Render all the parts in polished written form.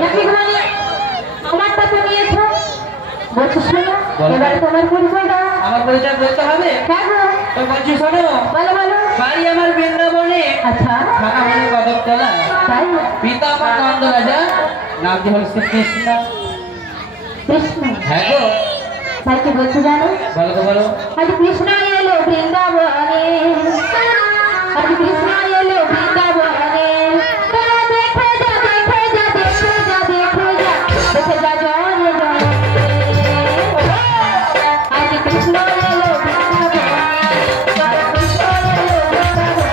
নাকি মানে আমারটা তো নিয়েছো বলছো শোনো এবার তোমার পরিচয় দাও। আমার পরিচয় বলতে হবে? হ্যাঁ গো। তো বলছি শোনো। বলো বলো। বাড়ি আমার বৃন্দাবনে। আচ্ছা। থানা হলো কদমতলা। তাই? পিতা আমার নন্দ রাজা, নাম কি হল শ্রীকৃষ্ণ। কৃষ্ণ? হ্যাঁ গো। তাই কি বলছো জানো? বলো তো বলো। আজ কৃষ্ণ এলো বৃন্দাবনে, আজ কৃষ্ণ এলো বৃন্দাবনে, তোরা দেখে যা দেখে যা দেখে যা দেখে যা দেখে যা জয় জয়। আজ কৃষ্ণ এলো বৃন্দাবনে, আজ কৃষ্ণ এলো বৃন্দাবনে।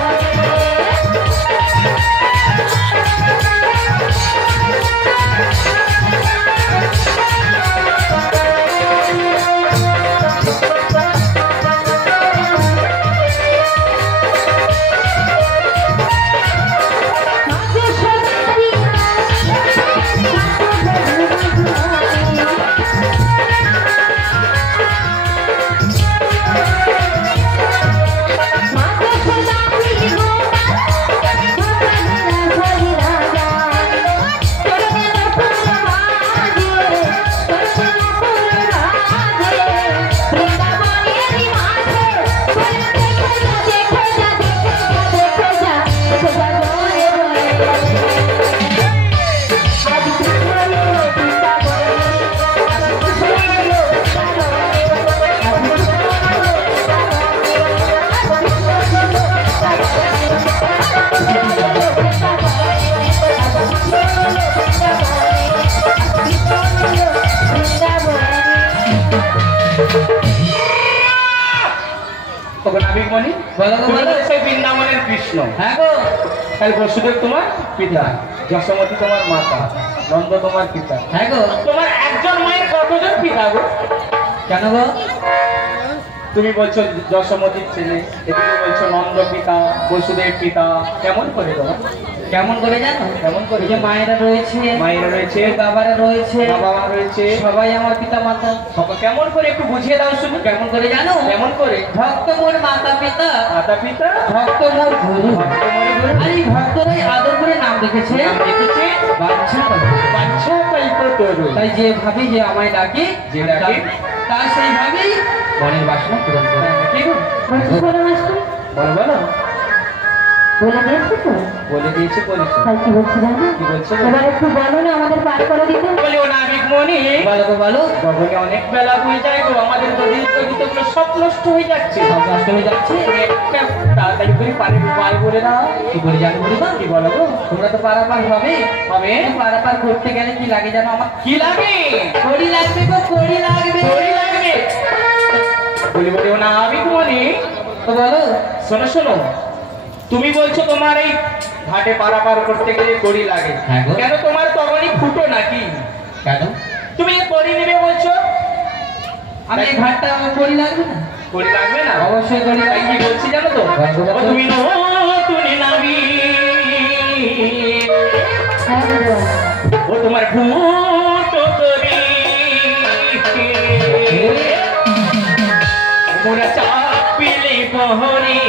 বৃন্দাবনের কৃষ্ণ। হ্যাঁ গো। তাহলে বসুদেব তোমার পিতা, যশোমতী তোমার মাতা, নন্দ তোমার পিতা। হ্যাঁ গো। তোমার একজন মায়ের কতজন পিতা গো? কেন গো? তুমি বলছো যশোমতীর ছেলে, এদিকে বলছো নন্দ পিতা, বসুদেব পিতা, কেমন করে তোমার? কেমন করে জানো? কেমন করে? যে মায়েরা রয়েছে, মায়েরা রয়েছে, বাবারা রয়েছে, বাবা রয়েছে, সবাই আমার পিতা মাতা। কেমন করে একটু বুঝিয়ে দাও শুধু। কেমন করে জানো? কেমন করে? ভক্ত মোর মাতা পিতা, মাতা পিতা, ভক্ত মোর গুরু, ভক্ত মোর গুরু। আর এই ভক্তরাই আদর করে নাম রেখেছে, নাম রেখেছে বাঞ্ছা বাঞ্ছা কল্পতরু। তাই যে ভাবি যে আমায় ডাকে, যে ডাকে তার সেইভাবেই মনের বাসনা পূরণ করে। ঠিক আছে? বলো বলো। বলে দিয়েছি তো? বলে দিয়েছি বলেছি। তাই কি বলছি জানো? কি বলছো? এবার একটু বলো না আমাদের পার করে দিতে। বলিও না নাবিকমণি। বলো গো বলো। গগনে অনেক বেলা হয়ে যায় গো, আমাদের গদিগুলো সব নষ্ট হয়ে যাচ্ছে, সব নষ্ট হয়ে যাচ্ছে। একটা তাড়াতাড়ি করে পার করে দাও। কি বলে জানো বলিবা? কি বলো গো? তোমরা তো পারাপার হবে, হবে পারাপার করতে গেলে কি লাগে জানো? আমার কি লাগে? কড়ি লাগবে গো, কড়ি লাগবে, কড়ি লাগবে। বলিও না নাবিকমণি। তো বলো। শোনো শোনো, তুমি বলছো তোমার এই ঘাটে পারাপার করতে গেলে কড়ি লাগে। কেন তোমার তখনই ফুটো নাকি? কেন তুমি কড়ি নেবে বলছো? আমি এই ঘাটটা আমার কড়ি লাগবে না? কড়ি লাগবে না? অবশ্যই কড়ি লাগবে। কি বলছি জানো তো? তুমি তুমি নাবি ও তোমার ফুটো করি মোরা চাপিলে পহরে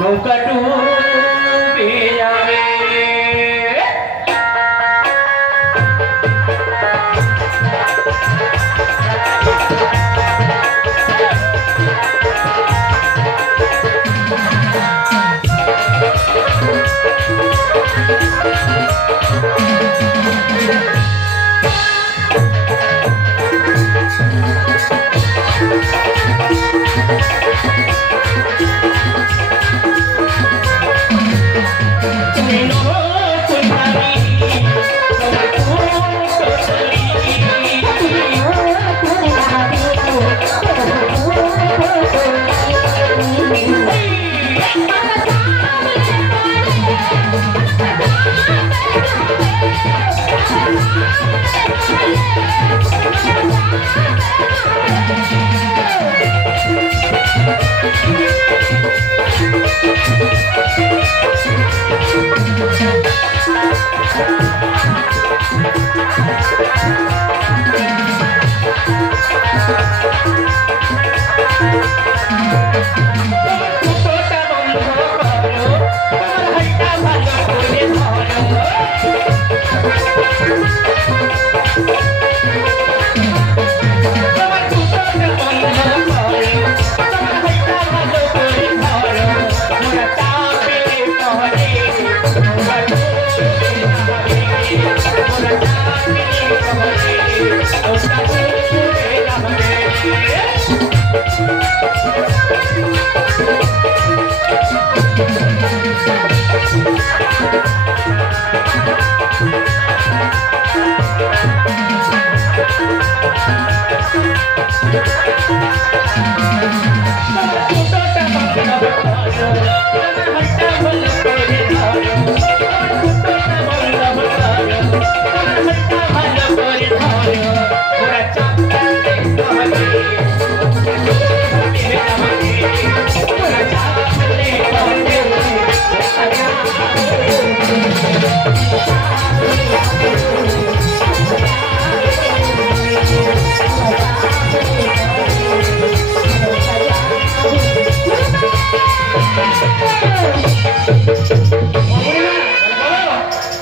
নৌকা ডুবে যাবে।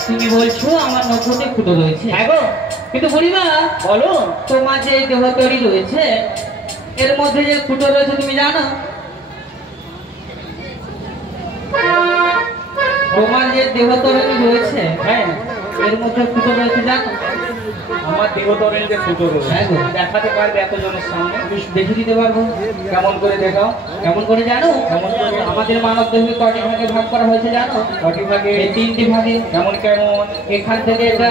তুমি বলছো আমার নখতে ফুটো রয়েছে? হ্যাঁ গো। কিন্তু বুড়িমা বলো, তোমার যে দেহ তৈরি রয়েছে এর মধ্যে যে ফুটো রয়েছে তুমি জানো? তোমার যে দেহ তৈরি রয়েছে, হ্যাঁ, এর মধ্যে ফুটো রয়েছে জানো? আমার দেহ তৈরি যে ফুটো রয়েছে, হ্যাঁ গো। দেখাতে পারবে এতজনের সামনে? দেখে দিতে পারবো। কেমন করে দেখাও? কেমন করে জানো? কেমন করে? আমাদের মানব দেহ কটি ভাগে ভাগ করা হয়েছে জানো? কটি ভাগে? এই 3টি ভাগে। কেমন কেমন? এখান থেকে এটা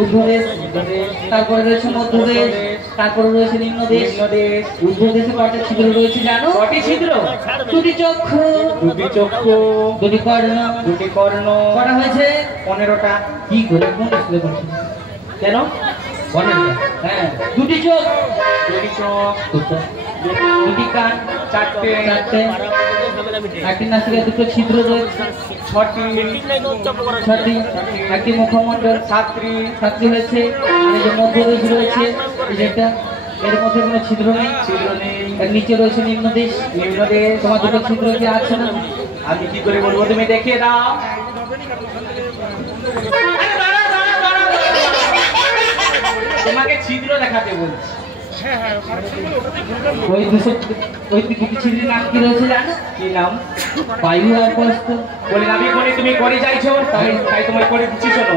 ঊর্ধ্বদেশ, তারপরে রয়েছে মধ্যদেশ, তারপরে রয়েছে নিম্নদেশ। ঊর্ধ্বদেশে কটি ছিদ্র রয়েছে জানো? কটি ছিদ্র? 2টি চক্ষু, 2টি চক্ষু, 2টি কর্ণ, 2টি কর্ণ করা হয়েছে 15টা। কি করে কোন স্কুলে পড়ছে? কেন 15টা? হ্যাঁ। 2টি চোখ, 2টি চোখ, 2টি কান, 4টে, 4টে। একটি নাসিকা, 2টো ছিদ্র রয়েছে 6টি, 6টি। একটি মুখমণ্ডল 7টি, 7টি হয়েছে। এই যে মধ্যদেশ রয়েছে, যেটা এর মধ্যে কোনো ছিদ্র নেই, ছিদ্র নেই। এর নিচে রয়েছে নিম্নদেশ, নিম্নদেশ। তোমার 2টো ছিদ্র কি আছে না? আমি কি করে বলবো, তুমি দেখিয়ে দাও। তোমাকে ছিদ্র দেখাতে বলছি। ওই 2টি ছিদ্রের নাম কি রয়েছে জানো? কি নাম? বায়ু আর বস্ত্র। বলে নাবি কোণে তুমি করে যাইছো, তাই তোমায় করে দিচ্ছি। শোনো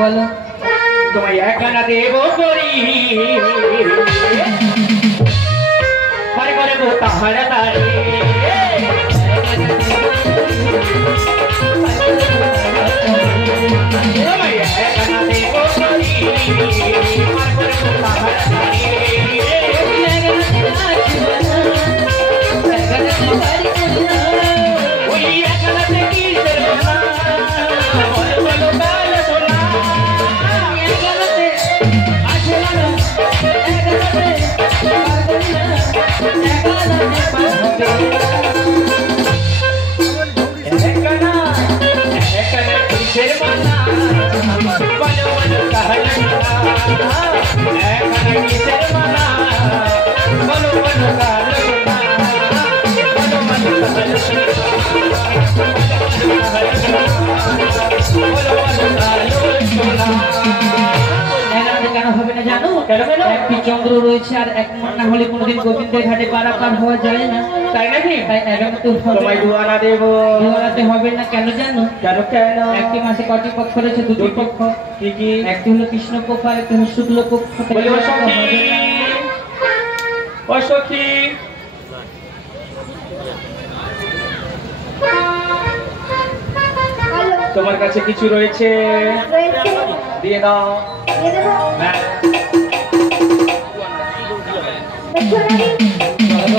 বলো, তোমায় একখানা দেব করি করে করে গো তাহারা তারে, তোমায় একখানা দেব করি করে গো তাহারা তারে। একটি চন্দ্র রয়েছে আর এক মন না হলে কোনদিন গোবিন্দের ঘাটে পারাপার হওয়া যায় না, তাই নাকি? তাই 11 দুয়ানা দেব। দুয়ানাতে হবে না কেন জানো? কেন কেন? একটি মাসে কটি পক্ষ রয়েছে? 2টি পক্ষ। কি কি? একটি হলো কৃষ্ণ পক্ষ আর একটি হলো শুক্ল পক্ষ। ও সখী, তোমার কাছে কিছু রয়েছে, দিয়ে দাও।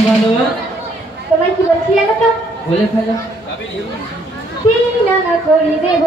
ভালো, তোমায় কি বলছি জানো তো? বলে ফেলো। কি না করি দেব